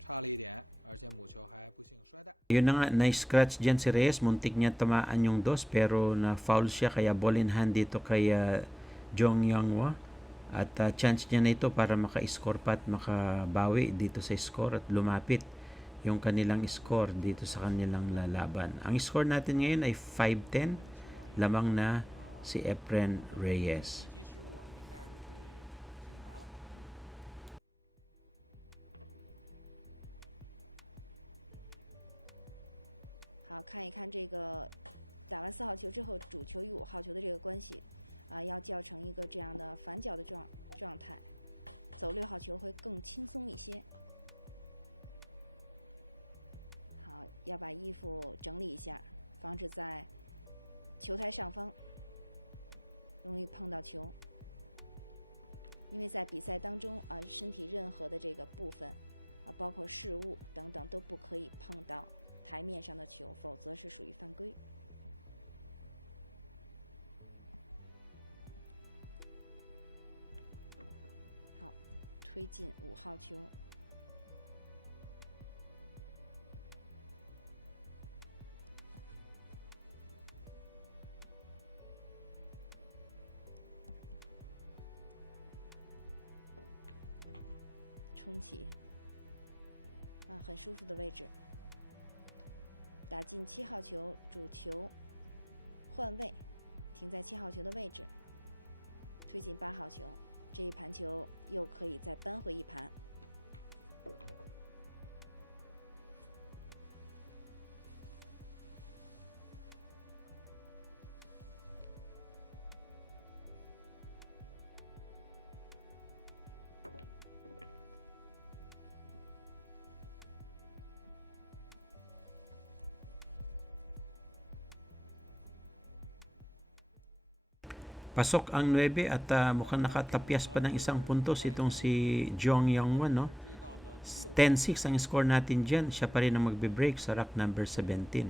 差了一点，而且母球还不幸摔带。 Yun na nga, na-scratch dyan si Reyes. Muntik niya tamaan yung 2 pero na-foul siya kaya ball in hand dito kay Jiang Yanghua. At chance niya na ito para maka-score pa at makabawi dito sa score at lumapit yung kanilang score dito sa kanilang lalaban. Ang score natin ngayon ay 5-10. Lamang na si Efren Reyes. 好，看一看这个打完4号球之后，主球与5号球的这个关系啊，要校成一个这样的反角的状态，走6号球会更轻松一些。好，要把衣服整理一下，防止在球台上方容易碰到球。因为在比赛当中啊，身体任何的这个部分啊，包括事物等等都不可以碰到 台面上的球，否则是属于犯规。好，推进5号球。冲起，啊，很舒服的位置。 打进7号球，主球换位，停在7号球的位置，推进8号球，这一盘球又可以再扳回一盘。Pasok ang 9 at mukhang nakatapyas pa ng isang puntos itong si Jong Young-won, no? 10-6 ang score natin dyan. Siya pa rin ang magbe-break sa rack number 17.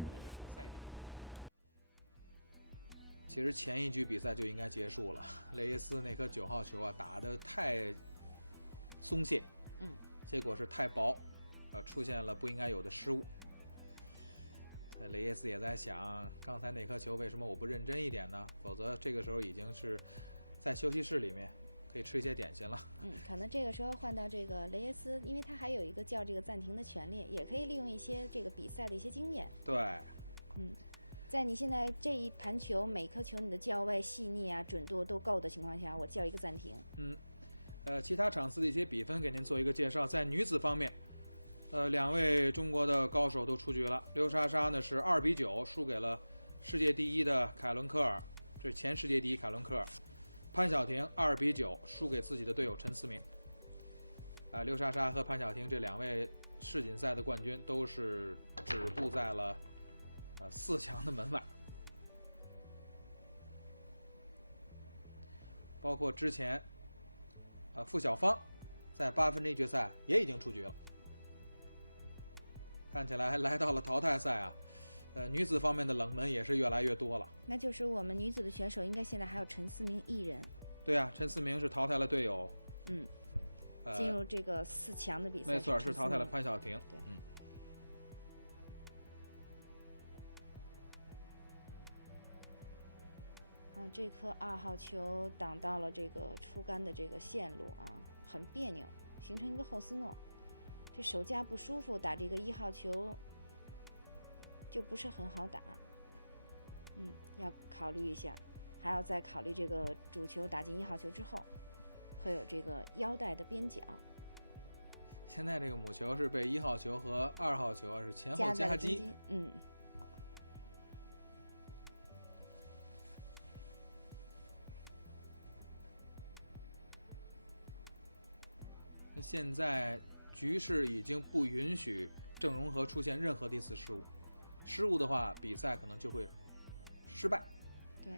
其实前一局比赛就应该结束了，雷耶斯那颗9号球啊打得太松懈，结果是太薄，出现了不应该有的失误。雷耶斯也在想，刚才那颗球为什么我不认真一点呢？否则这个时候已经是在休息室里面可以吃一些点心了。可能这个时候换到这个雷耶斯，因为他还有一个叫这个暂停的权利，也可以利用一些这个比赛的一些经验。对，在你现在这一盘球每颗球你的叫位细腻啊、准度都够的情况下，我叫一个暂停。其他场次的一些比分给您做一个介绍。在女子方面，两位中国的高手都出局了。刘莎莎呢是2比9输给了世界第一的凯伦科尔，这是前世界第一凯伦科尔。潘晓婷2比9输给自己的队友陈思明。刘莎莎和潘晓婷这两位世锦赛的冠军都是止步在了4强的门外。包括之前傅晓芳在8分之一决赛也已经出局了。看起来来到了淘汰赛啊，女子方面的冷门也是越来越多了。那就是我们女子的选手应该现在还有陈思明一人。对啊，陈思明是淘汰了队友，进入这个4强的比赛。没错，是淘汰了潘晓婷。对，这颗2号球挡到了这个出杆的这个线路啊，很别扭，形成一个后斯诺。这手架不舒服，打这个1号球就不是很好打。要考虑一下，还要再考虑这个主球打进1号球之后，会有这个腰带的边角。现在这个母球是被1号球和2号球是前后夹击。现在局势已经不允许郑容和出现任何的一次失误，失误的话，比赛可能就会失败。对。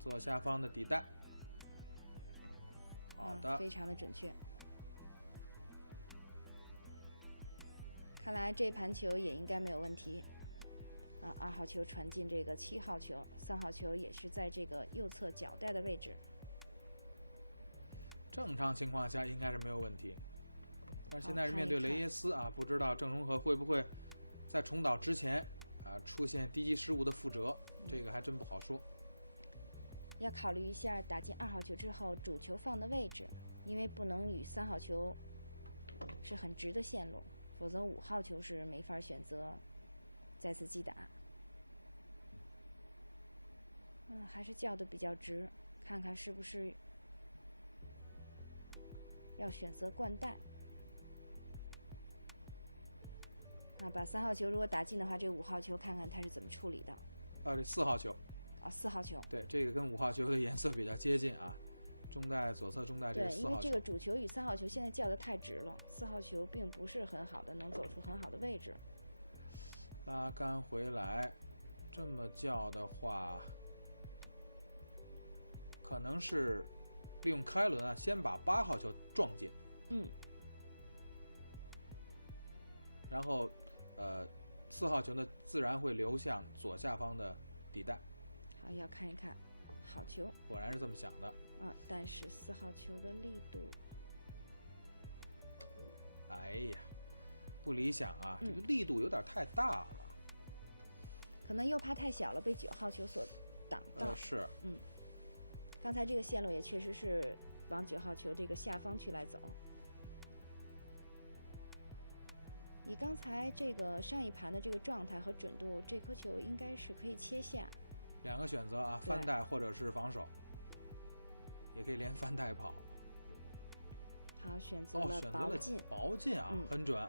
左下方的底带，好的，非常的准确。看来这盘球也应该没有问题。2号球传进这个7号球，3号球也是在这个右侧脚带的位置。正常情况下应该是没有问题，但是现在是面对雷耶斯啊，不知道郑容和会不会在重蹈之前出现低级失误的覆辙，这个还真不好说。要考虑一下打进2号球之后主球放的位置，因为不能与3号球是很直的线路，否则5号球是没法选择再次击打。还是叫的比较直，看看是不是要选择灌带。把3号球如果打进的话，这5号球看看他是怎么处理的。这4号球。4号球。对，这个跟5号球的颜色比较接近啊，中带左侧中带这个4号球。对，因为这个主球与3号球现在叫的太直了，4号球并不是很好的能走出很好的位置。拉杆回来，这么叫的话，可能是利用开轮先把8号球撞进。然后4号球呢自然会流向左下方的底带。好，要看一看，好球。果然是这么想的。但是4号球的力度，哎呀，不理想啊，这个力度有点太大了。可能右帕太小了，被9号球所挡到。是。刚才这个线路也确实是往9号球这个下方去来走。以刚才这个上一盘的这个状态和准度，这颗球应该是可以切下。2个选择啊，翻带或者是防守，也可以连翻带跑。好，选择了薄进。薄进啊，很准。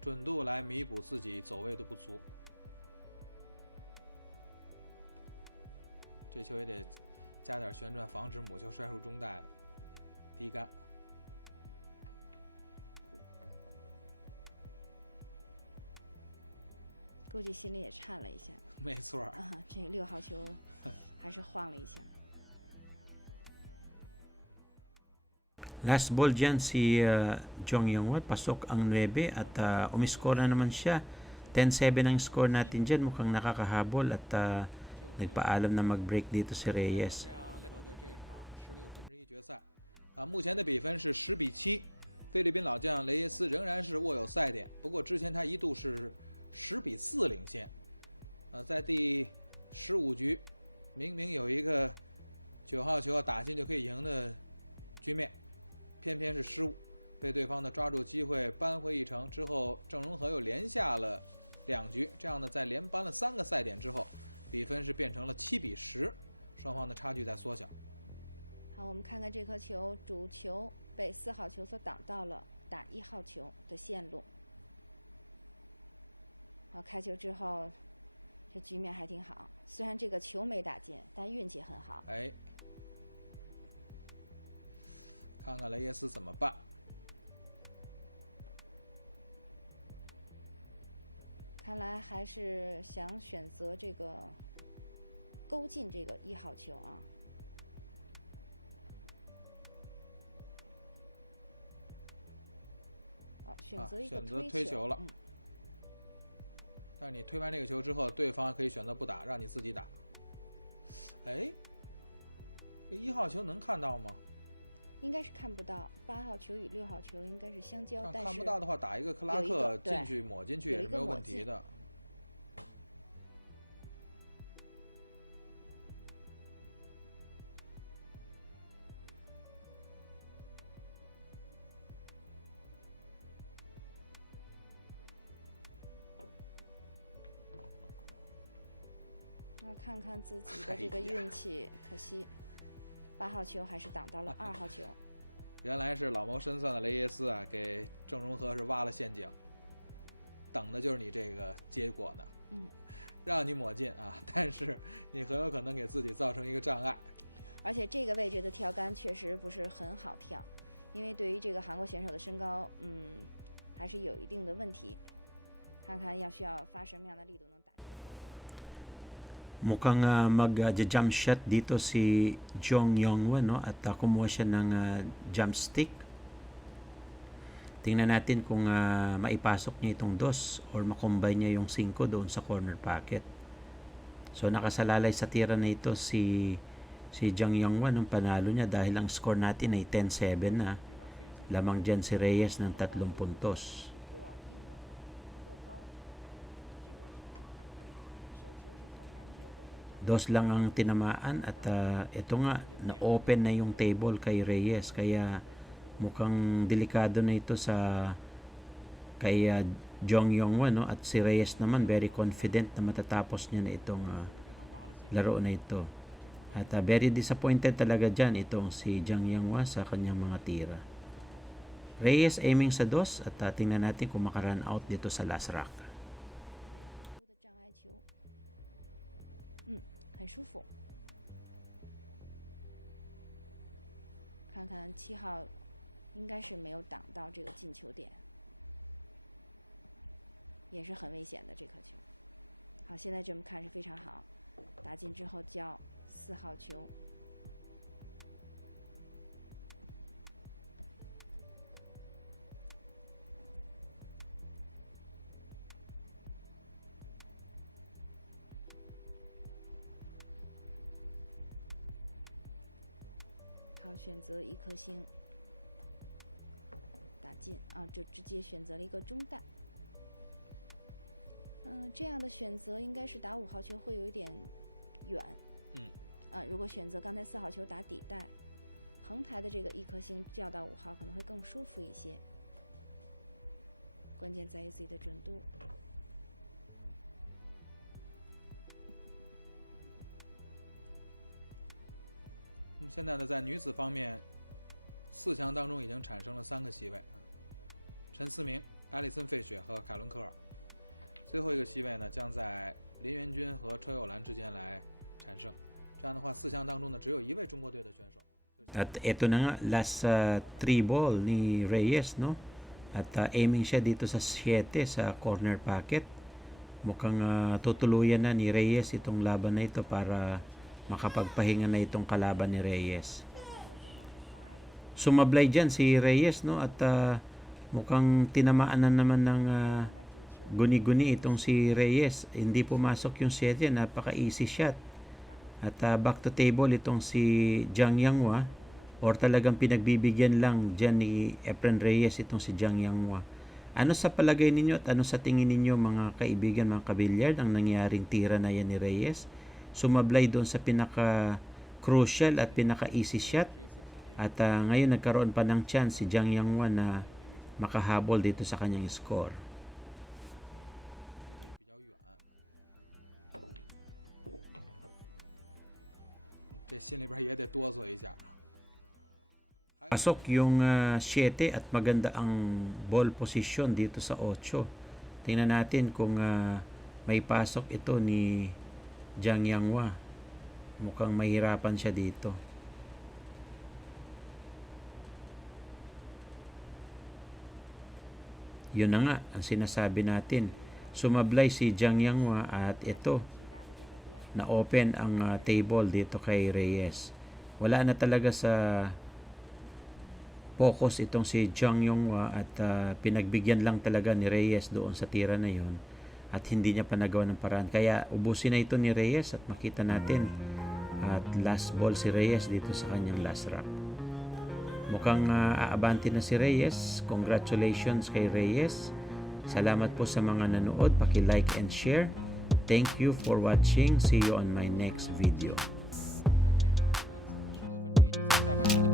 准度来弥补自己走位的不足。这球也得加点旋转，防止母球摔入中带的低杆。估计心里也颤了一下没错儿，啊，这6号球还是晃了一下。 Last ball dyan si Jong Young-won, pasok ang 9 at umiskora naman siya. 10-7 ang score natin dyan, mukhang nakakahabol at nagpaalam na mag-break dito si Reyes. 16分之一决赛目前的比分是10-7，菲律宾老将雷耶斯仍然是握有赛点，不过之前他一度是10-4领先。在第15局，明明有一个9号球打进就可以赢的局面，偏偏是失误，被对方呢抓住机会扳回一城。之后郑容和又连下了2局，这样呢在连扳了3个赛点之后，比分是变成了7-10，双方的差距在缩小。好，我们看看这颗球，主球被4号球所挡到了打1号球的线路。好，开球之后，这局面还挺好。虽然这个球没打进，但运气很好。哎，看看雷耶斯怎么办。看来还是想选择这个勾进这个1号球啊。好，选择一个选择推球了。但是你推完这个球之后，对方可以选择不打，让你自己打。哎，这1号球能看到吗？应该是看不到。8号球与6号球应该是相交，但是看不到的话，打一个克拉克进去抹进去也是没有问题的。那看看自己的这个运气，可惜8号球还是挡到了2号球。原来是老谋深算的雷耶斯啊，给郑容和是挖了陷阱，等的就是你这个结果呢。让你抹进啊，但是你很有可能给自己造成一个障碍。而且这个位置的跳杆确实不是很好跳，因为对于这个韩国选手的身高，还是有一定的问题。看看需要发什么样的力度能打。Mukhang mag-jump shot dito si Jong Young-won, no? At kumuha siya ng jump stick. Tingnan natin kung maipasok niya itong 2 or makombine niya yung 5 doon sa corner pocket. So nakasalalay sa tira na ito si Jong Young-won ng panalo niya dahil ang score natin ay 10-7 na. Lamang dyan si Reyes ng 3 puntos. Dos lang ang tinamaan at ito nga na-open na yung table kay Reyes kaya mukhang delikado na ito sa kay Jong Young-won, no? At si Reyes naman very confident na matatapos niya na itong laro na ito. At very disappointed talaga dyan itong si Jong Young-won sa kanyang mga tira. Reyes aiming sa 2 at tingnan natin kung maka-run out dito sa last rack. 很舒服。看看7号应该是没有挡到这个进球点，也是很危险的这颗球。好，现在这么看是非常好，打进之后交4号球。好，选择1颗星打进啊，就直接选择了一个中弹。这样的选择应该是打5号球会有一点远。如果选择刚才4号球打底带，横台的这个1颗星叫到5号可能会更舒服一些。关键在于自己的准度。现在呢，在女子方面，4强当中已经产生了3个席位，陈思明、艾丽森·费雪和凯伦·科尔。最后一个席位呢，将在林元君和车友兰之间来产生。这样的话，4强当中呢，只有1位中国队的选手。At ito na nga, last 3 ball ni Reyes, no? At aiming siya dito sa 7 sa corner pocket. mukhang tutuluyan na ni Reyes itong laban na ito para makapagpahinga na itong kalaban ni Reyes. Sumablay dyan si Reyes, no? At mukhang tinamaan na naman ng guni-guni itong si Reyes. Hindi pumasok yung 7, napaka-easy shot. At back to table itong si Jiang Yanghua, or talagang pinagbibigyan lang dyan ni Efren Reyes itong si Jiang Yanghua. Ano sa palagay ninyo at ano sa tingin ninyo mga kaibigan, mga kabilyard, ang nangyaring tira na yan ni Reyes? Sumablay doon sa pinaka-crucial at pinaka-easy shot. At ngayon nagkaroon pa ng chance si Jiang Yanghua na makahabol dito sa kanyang score. 比较远。这心里边也得哆嗦一下。 Pasok yung 7 at maganda ang ball position dito sa 8. Tingnan natin kung may pasok ito ni Jiang Yanghua. Mukhang mahirapan siya dito. Yun na nga ang sinasabi natin. Sumablay si Jiang Yanghua at ito na open ang table dito kay Reyes. Wala na talaga sa focus itong si Jiang Yanghua at pinagbigyan lang talaga ni Reyes doon sa tira na yon at hindi niya pa nagawa ng paraan. Kaya ubusin na ito ni Reyes at makita natin at last ball si Reyes dito sa kanyang last rock. Mukhang aabante na si Reyes. Congratulations kay Reyes. Salamat po sa mga nanood. Paki-like and share. Thank you for watching. See you on my next video. 在这场4分之一决赛下半区的